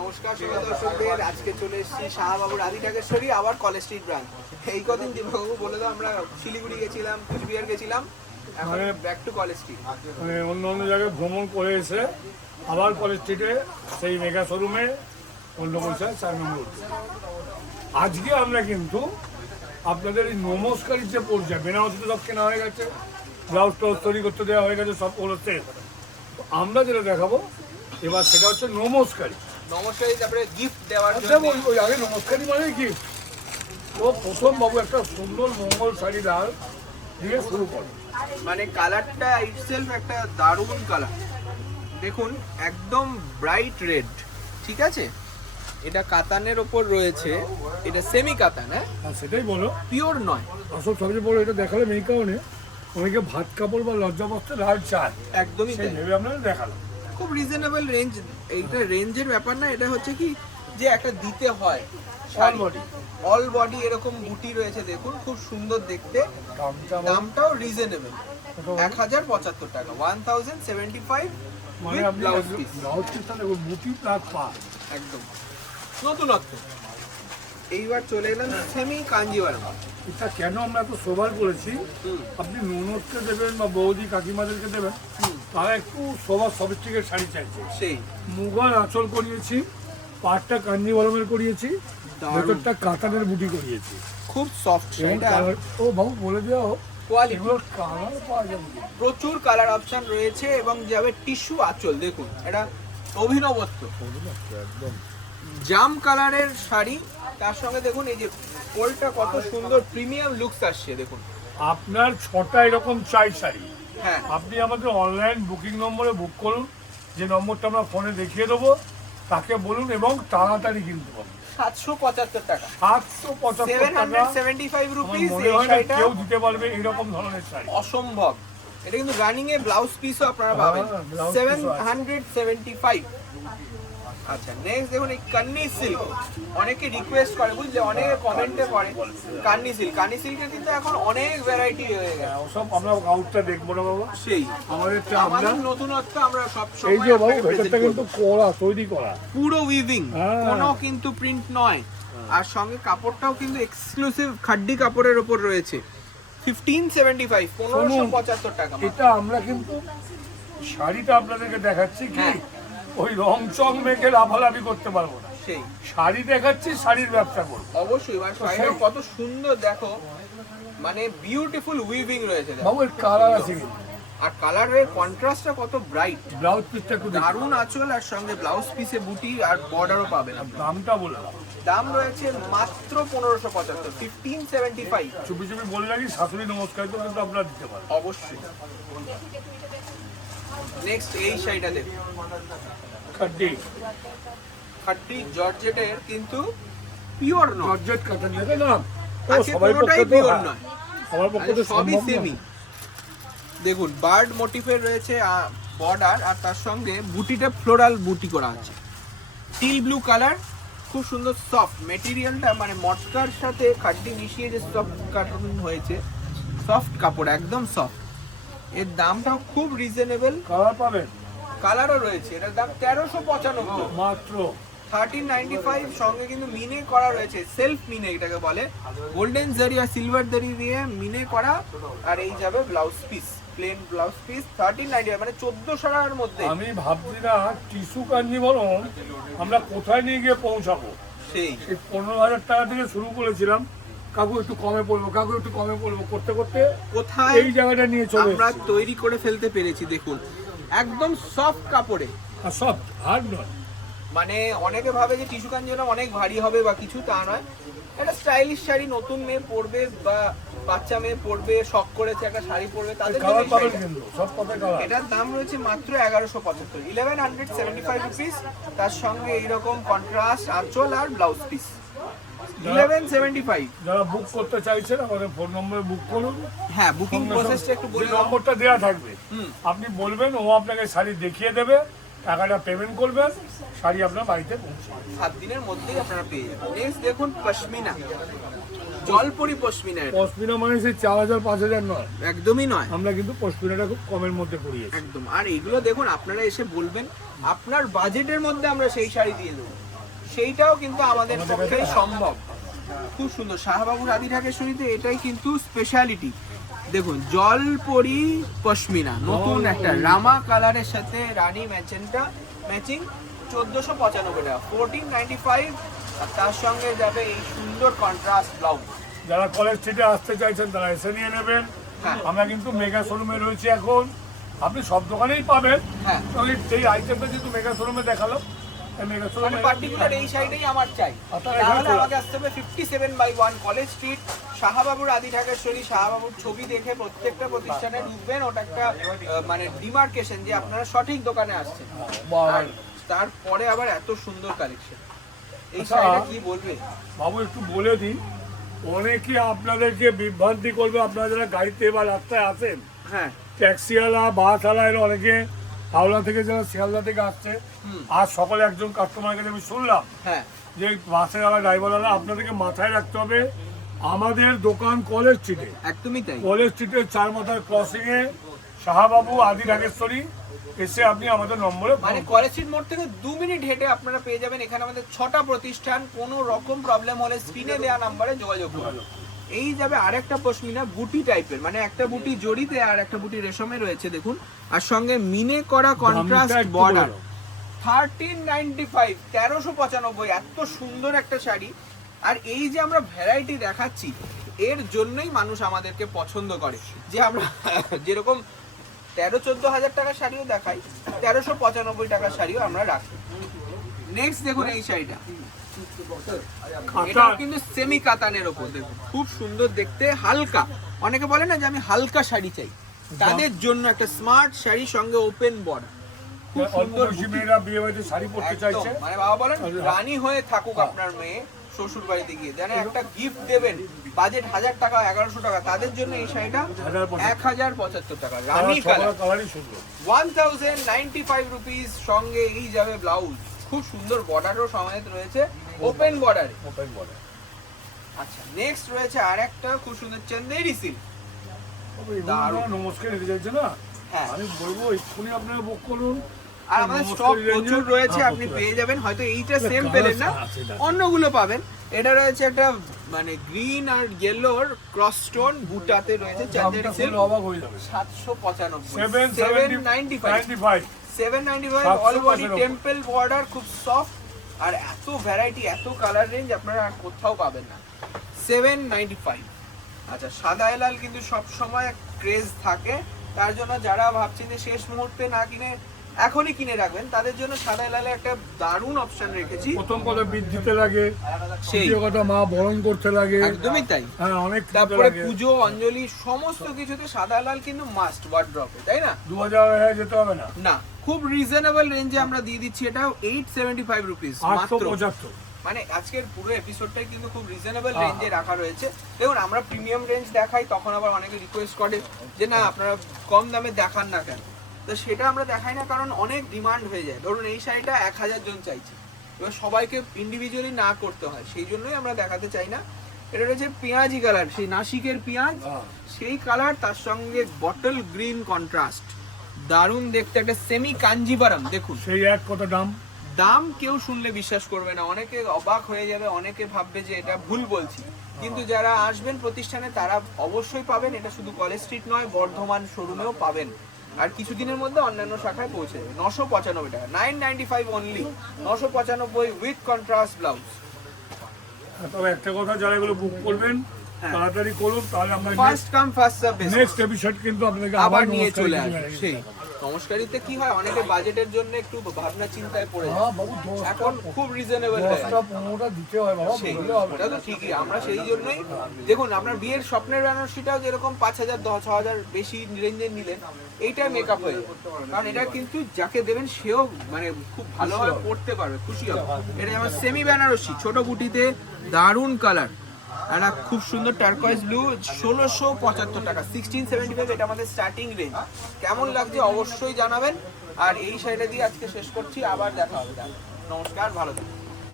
নমস্কার শ্রোতা দর্শকদের, আজকে চলে এসেছি শাহবাবুর আদি ঢাকেশ্বরী আবার কলেজ স্ট্রিট ব্রাঞ্চ। এই কদিন দীপকবাবু বলে দাও, আমরা শিলিগুড়ি গেছিলাম, কুচবিহার গেছিলাম, এখন ব্যাক টু কলেজ স্ট্রিট। মানে অন্য অন্য জায়গায় ভ্রমণ করে এসে আবার কলেজ স্ট্রিটে সেই মেগা শোরুমে অন্য পয়সায় 4 নম্বর। আজকে আমরা কিন্তু আপনাদের এই নমস্কারী যে পর্যায়ে বেনারসি সব কেনা হয়ে গেছে, ব্লাউজ টাউজ তৈরি করতে দেওয়া হয়ে গেছে, সব হচ্ছে। তো আমরা যেটা দেখাবো এবার সেটা হচ্ছে নমস্কারী। নমস্কারী, তারপরে গিফট দেওয়ার জন্য। ওই আগে নমস্কারী মানে কি, ও প্রথম বাবু একটা সুন্দর মঙ্গল শাড়ি লাল দিয়ে শুরু করে। মানে কালারটা ইটসেলফ একটা দারুণ কালার, দেখুন একদম ব্রাইট রেড। ঠিক আছে, এটা কাতানের ওপর রয়েছে, এটা সেমি কাতান, হ্যাঁ সেটাই বলো, পিওর নয়। আসল সবচেয়ে বড় এটা দেখালে এই কারণে অনেকে ভাত কাপড় বা লজ্জাবস্ত্র লাল চায়, একদমই সেই তাই। ভেবে আপনাদের দেখালাম। খুব রিজনেবল রেঞ্জ, এইটা রেঞ্জের ব্যাপার না, এটা হচ্ছে কি যে একটা দিতে হয়। অল বডি, অল বডি এরকম বুটি রয়েছে, দেখুন খুব সুন্দর দেখতে। দামটাও রিজনেবল, 1075 টাকা, 1075। মানে আপনি ব্লাউজ পিসটা দেখুন, বুটি প্লাস পা, একদম নতুনত্ব। এইবার চলে এলাম সেমি কাঞ্জিভারম। এটা কেন আমরা এত সোবার করেছি, আপনি ননদকে দেবেন বা বৌদি কাকিমাদেরকে দেবেন, তারা একটু সোবার সফিস্টিকেট শাড়ি চাইছে। সেই মুগার আঁচল করিয়েছি, পাটটা কাঞ্জিভারমের করিয়েছি, ভেতরটা কাতানের বুটি করিয়েছি, খুব সফট। ও বাবু বলে দেওয়া হোক, কোয়ালিটি, এগুলোর কালার পাওয়া যাবে, প্রচুর কালার অপশন রয়েছে এবং যাবে টিস্যু আঁচল। দেখুন এটা অভিনবত্ব, একদম জাম কালারের শাড়ি, তার সঙ্গে দেখুন এই যে কোলটা কত সুন্দর প্রিমিয়াম লুকস আসছে। দেখুন আপনার 6টা এরকম চাই শাড়ি, হ্যাঁ, আপনি আমাদের অনলাইন বুকিং নম্বরে বুক করুন, যে নম্বরটা আমরা ফোনে দেখিয়ে দেবো, তাকে বলুন এবং তাড়াতাড়ি কিনতে পারবেন। 775 টাকা, 775 টাকা 775 রুপিস। মনে এই হয় না শাড়িটা কেউ দিতে পারবে এরকম ধরনের শাড়ি, অসম্ভব। এটা কিন্তু রানিং এ ব্লাউজ পিসও আপনারা পাবেন, ব্লাউজ পিসও আছে। 775। আচ্ছা, নেক্সট দেখুন এই কান্নি সিল্ক। অনেকে রিকোয়েস্ট করে, বুঝলে, অনেকে কমেন্টে করে কান্নি সিল্ক। কান্নি সিল্কের কিন্তু এখন অনেক ভ্যারাইটি হয়ে গেছে। ওসব আমরা আউটটা দেখবো না বাবা, সেই আমাদেরটা আমরা আমাদের নতুনত্ব আমরা সব এই সময় যে বাবু ভেতরটা কিন্তু করা, তৈরি করা, পুরো উইভিং, হ্যাঁ। কোনো কিন্তু প্রিন্ট নয়। আর সঙ্গে কাপড়টাও কিন্তু এক্সক্লুসিভ খাড্ডি কাপড়ের উপর রয়েছে। 1575, 1575 টাকা। এটা আমরা কিন্তু শাড়িটা আপনাদেরকে দেখাচ্ছি কি, হ্যাঁ। ওই রং চং মেখে লাফালাফি করতে পারবো না, সেই শাড়ি দেখাচ্ছি, শাড়ির ব্যবসা করবো। অবশ্যই, মানে শাড়িটা কত সুন্দর দেখো, মানে বিউটিফুল উইভিং রয়েছে দেখো। বাবু এর কালার আছে কিন্তু, আর কালারের কন্ট্রাস্টটা কত ব্রাইট। ব্লাউজ পিসটা একটু দেখুন, দারুণ আঁচল, আর সঙ্গে ব্লাউজ পিসে বুটি আর বর্ডারও পাবেন আপনি। দামটা বলে দাও। দাম রয়েছে মাত্র 1575, 1575। চুপি চুপি বলে রাখি, শাশুড়ি নমস্কার তো কিন্তু আপনারা দিতে পারেন। অবশ্যই। নেক্সট এই শাড়িটা দেখুন, খাড্ডি খাট্টি জর্জেটের, কিন্তু পিওর নয়। জর্জেট কাটার দেখে না, ও আছে সবার কোনোটাই পক্ষে তো, পিওর হ্যাঁ, নয়, সবার পক্ষে তো সবই সম্ভব সেমি। না। দেখুন বার্ড মোটিফের রয়েছে বর্ডার, আর তার সঙ্গে বুটিটা ফ্লোরাল বুটি করা আছে, টিল ব্লু কালার, খুব সুন্দর সফট মেটেরিয়ালটা, মানে মটকার সাথে খাড্ডি মিশিয়ে যে সফট কার্টন হয়েছে, সফট কাপড়, একদম সফট। এর দামটাও খুব রিজনেবল, কালার পাবেন কালারও রয়েছে। এটার দাম 1395 মাত্র। 1395। সঙ্গে কিন্তু মিনে করা রয়েছে, সেলফ মিনে এটাকে বলে, গোল্ডেন জারি আর সিলভার জারি দিয়ে মিনে করা। আর এই যাবে blouse piece, plain blouse piece, 1395, মানে 1400 টাকার মধ্যে। আমি ভাবছি না টিস্যু কাঞ্জিভারম আমরা কোথায় নিয়ে গিয়ে পৌঁছাবো। সেই এই 15,000 টাকা থেকে শুরু করেছিলাম, কাকু একটু কমে পড়বো, কাকু একটু কমে পড়বো, করতে করতে কোথায় এই জায়গাটা নিয়ে চলে আমরা এসেছি। তৈরি করে ফেলতে পেরেছি। দেখুন একদম সফট কাপড়ে, আর সব হার্ড নয়। মানে অনেকে ভাবে যে টিস্যু কাঞ্জিভারম অনেক ভারী হবে বা কিছু, তা নয়। একটা স্টাইলিশ শাড়ি নতুন মেয়ে পরবে বা বাচ্চা মেয়ে পরবে, শখ করেছে একটা শাড়ি পরবে, তাদের জন্য কালার এই পাবেন শাড়িটা। কিন্তু সব কথায় কালার। এটার দাম রয়েছে মাত্র 1175, 1175 রুপিস। তার সঙ্গে এইরকম কন্ট্রাস্ট আঁচল আর ব্লাউজ পিস, 1175। যারা বুক করতে চাইছেন আমাদের ফোন নম্বরে বুক করুন। হ্যাঁ, বুকিং প্রসেসটা একটু যে বলে দাও। নম্বরটা দেওয়া থাকবে, হুম। আপনি বলবেন, ও আপনাকে শাড়ি দেখিয়ে দেবে, টাকাটা পেমেন্ট করবেন, শাড়ি আপনার বাড়িতে পৌঁছে যাবে। 7 দিনের মধ্যেই আপনারা পেয়ে যাবেন। নেক্সট দেখুন পশমিনা। জলপরি পশমিনা, পশমিনা মানে সেই 4000 5000 নয়, একদমই নয়। আমরা কিন্তু পশমিনাটা খুব কমের মধ্যে করিয়েছি একদম। আর এইগুলো দেখুন, আপনারা এসে বলবেন আপনার বাজেটের মধ্যে আমরা সেই শাড়ি দিয়ে দেবো, সেইটাও কিন্তু আমাদের পক্ষেই সম্ভব। খুব সুন্দর শাহবাবুর আদি ঢাকেশ্বরীতে এটাই কিন্তু স্পেশালিটি। দেখুন জলপরি পশমিনা, নতুন একটা রামা কালারের সাথে রানী ম্যাচেন্টা ম্যাচিং, 1495 টাকা, 1495। আর তার সঙ্গে যাবে এই সুন্দর কন্ট্রাস্ট ব্লাউজ। যারা কলেজ স্ট্রিটে আসতে চাইছেন তারা এসে নিয়ে নেবেন। হ্যাঁ। আমরা কিন্তু মেগা শোরুমে রয়েছি এখন, আপনি সব দোকানেই পাবেন। হ্যাঁ, তবে সেই আইটেমটা যেহেতু মেগা শোরুমে দেখালো, এই মেগা মানে শোরুমে পার্টিকুলার এই সাইডেই আমার চাই, আপনারা তাহলে এখানে চলে আমাকে আসতে হবে 57/1 কলেজ স্ট্রিট, শাহবাবুর আদি ঢাকেশ্বরী। শাহবাবুর ছবি দেখে প্রত্যেকটা প্রতিষ্ঠানে ঢুকবেন, ওটা একটা মানে ডিমার্কেশন যে আপনারা সঠিক দোকানে আসছেন। আর তারপরে আবার এত সুন্দর কালেকশন, এই আচ্ছা, শাড়িটা কি বলবে বাবু একটু বলে দিই, অনেকে আপনাদেরকে বিভ্রান্তি করবে, আপনারা যারা গাড়িতে বা রাস্তায় আসেন, হ্যাঁ ট্যাক্সিওয়ালা বাসওয়ালা এরা অনেকে হাওড়া থেকে যারা শিয়ালদা থেকে আসছে, আর সকালে একজন কাস্টমার কাছে আমি শুনলাম হ্যাঁ যে বাসেওয়ালা ড্রাইভারওয়ালা আপনাদেরকে মাথায় রাখতে হবে আমাদের দোকান কলেজ স্ট্রিটে, একদমই তাই। কলেজ স্ট্রিটের 4 মাথার ক্রসিং এ শাহবাবু আদি ঢাকেশ্বরী, এসে আপনি আমাদের নম্বরে মানে কলেজ স্ট্রিট মোড় থেকে 2 মিনিট হেঁটে আপনারা পেয়ে যাবেন। এখানে আমাদের 6টা প্রতিষ্ঠান, কোনো রকম প্রবলেম হলে স্ক্রিনে দেওয়া নাম্বারে যোগাযোগ করুন। এই যাবে আরেকটা পশমিনা বুটি টাইপের, মানে একটা বুটি জড়িতে আর একটা বুটি রেশমে রয়েছে দেখুন, আর সঙ্গে মিনে করা কন্ট্রাস্ট একটু বর্ডার। বলো। 1395, 1395, এত সুন্দর একটা শাড়ি। আর এই যে আমরা ভ্যারাইটি দেখাচ্ছি, এর জন্যই মানুষ আমাদেরকে পছন্দ করে, যে আমরা যেরকম 13-14 হাজার টাকার শাড়িও দেখাই, 1395 টাকার শাড়িও আমরা রাখি। নেক্সট দেখুন এই শাড়িটা, এটা কিন্তু সেমি কাতানের ওপর, দেখুন খুব সুন্দর দেখতে, হালকা। অনেকে বলে না যে আমি হালকা শাড়ি চাই, তাদের জন্য একটা স্মার্ট শাড়ি, সঙ্গে ওপেন বর্ডার, খুব সুন্দর অল্প বয়সী বুটি। মেয়েরা বিয়ে বাড়িতে শাড়ি পরতে একদম, চাইছে, মানে বাবা বলেন রানী হয়ে থাকুক আপনার মেয়ে শ্বশুর বাড়িতে গিয়ে, যেন একটা গিফট দেবেন, বাজেট 1000 টাকা 1100 টাকা, তাদের জন্য এই শাড়িটা 1075 টাকা, রানী কালার, কালারই সুন্দর। 1095 রুপিস। সঙ্গে এই যাবে ব্লাউজ, খুব সুন্দর বর্ডারও সমেত রয়েছে, ওপেন বর্ডারে। ওপেন বলে আচ্ছা, নেক্সট রয়েছে আরেকটা খুব সুন্দর চান্দেরি সিল্ক। দারুণ নমস্কার নিতে চাইছে না, হ্যাঁ, আমি বলবো এক্ষুনি আপনারা বুক করুন। আর আমাদের স্টক প্রচুর রয়েছে, আপনি পেয়ে যাবেন। হয়তো এইটা সেম পেলেন না, অন্যগুলো পাবেন। এটা রয়েছে একটা মানে গ্রিন আর ইয়েলোর ক্রস স্টোন বুটাতে রয়েছে চান্দেরি সিল্ক, অবাক হয়ে যাবে। 795, 795, 795, অল বডি টেম্পল বর্ডার, খুব সফট। আর এত ভ্যারাইটি, এত কালার রেঞ্জ আপনারা আর কোথাও পাবেন না। 795। আচ্ছা, সাদা লাল কিন্তু সব সময় ক্রেজ থাকে, তার জন্য যারা ভাবছেন যে শেষ মুহূর্তে না কিনে এখনই কিনে রাখবেন, তাদের জন্য সাদা লালে একটা দারুণ অপশন রেখেছি। প্রথম কথা বৃদ্ধিতে লাগে, সেই দ্বিতীয় কথা মা বরণ করতে লাগে, একদমই তাই। হ্যাঁ অনেক কিছু তারপরে লাগে। পুজো অঞ্জলি সমস্ত কিছুতে সাদা লাল কিন্তু মাস্ট ওয়ার্ড্রপে, তাই না? 2000 হয়ে যেতে হবে না, না, খুব রিজনেবল রেঞ্জে আমরা দিয়ে দিচ্ছি এটা, 875 রুপিস মাত্র। 875। মানে আজকের পুরো এপিসোডটাই কিন্তু খুব রিজনেবল রেঞ্জে রাখা রয়েছে। দেখুন, আমরা প্রিমিয়াম রেঞ্জ দেখাই, তখন আবার অনেকে রিকোয়েস্ট করে যে না আপনারা কম দামে দেখান না কেন, তো সেটা আমরা দেখাই না, কারণ অনেক ডিমান্ড হয়ে যায়। ধরুন এই শাড়িটা 1000 জন চাইছে, এবার সবাইকে ইন্ডিভিজুয়ালি না করতে হয়, সেই জন্যই আমরা দেখাতে চাই না। এটা রয়েছে পেঁয়াজি কালার, সেই নাসিকের পেঁয়াজ, সেই কালার, তার সঙ্গে বটল গ্রিন কন্ট্রাস্ট, দারুণ দেখতে একটা সেমি কাঞ্জিভারাম। দেখুন সেই এক কত দাম, দাম কেউ শুনলে বিশ্বাস করবে না, অনেকে অবাক হয়ে যাবে, অনেকে ভাববে যে এটা ভুল বলছি, কিন্তু যারা আসবেন প্রতিষ্ঠানে তারা অবশ্যই পাবেন। এটা শুধু কলেজ স্ট্রিট নয়, বর্ধমান শোরুমেও পাবেন, আর কিছুদিনের মধ্যে অন্যান্য শাখায় পৌঁছে যাবে। 995 টাকা, 995 অনলি, 995 উইথ কন্ট্রাস্ট ব্লাউজ। তবে একটা কথা, যারা এগুলো বুক করবেন তাড়াতাড়ি করুন, তাহলে আমরা first come first service, next episode কিন্তু আপনাকে আবার নিয়ে নমস্কার চলে দিতে আসবে। পারি। সেই নমস্কারিতে কি হয়, অনেকে বাজেটের জন্য একটু ভাবনা চিন্তায় পড়ে যায়, হ্যাঁ বাবু, 10টা এখন খুব রিজনেবল 15টা দিতে হয় বাবা, সেই, বললে হবে ওটা তো ঠিকই। আমরা সেই জন্যই দেখুন, আপনার বিয়ের স্বপ্নের বেনারসিটাও যেরকম 5000 6000 বেশি রেঞ্জের নিলেন, এইটা মেকআপ হয়ে যাবে, কারণ এটা কিন্তু যাকে দেবেন সেও মানে খুব ভালোভাবে পড়তে পারবে, খুশি হবে। এটা যেমন সেমি বেনারসি, ছোট গুটিতে, দারুণ কালার, একটা খুব সুন্দর টার্কয়েজ ব্লু, 1675 টাকা, 1675, এটা আমাদের স্টার্টিং রেঞ্জ। কেমন লাগছে অবশ্যই জানাবেন। আর এই শাড়িটা দিয়ে আজকে শেষ করছি, আবার দেখা হবে। নমস্কার, ভালো থাকবেন।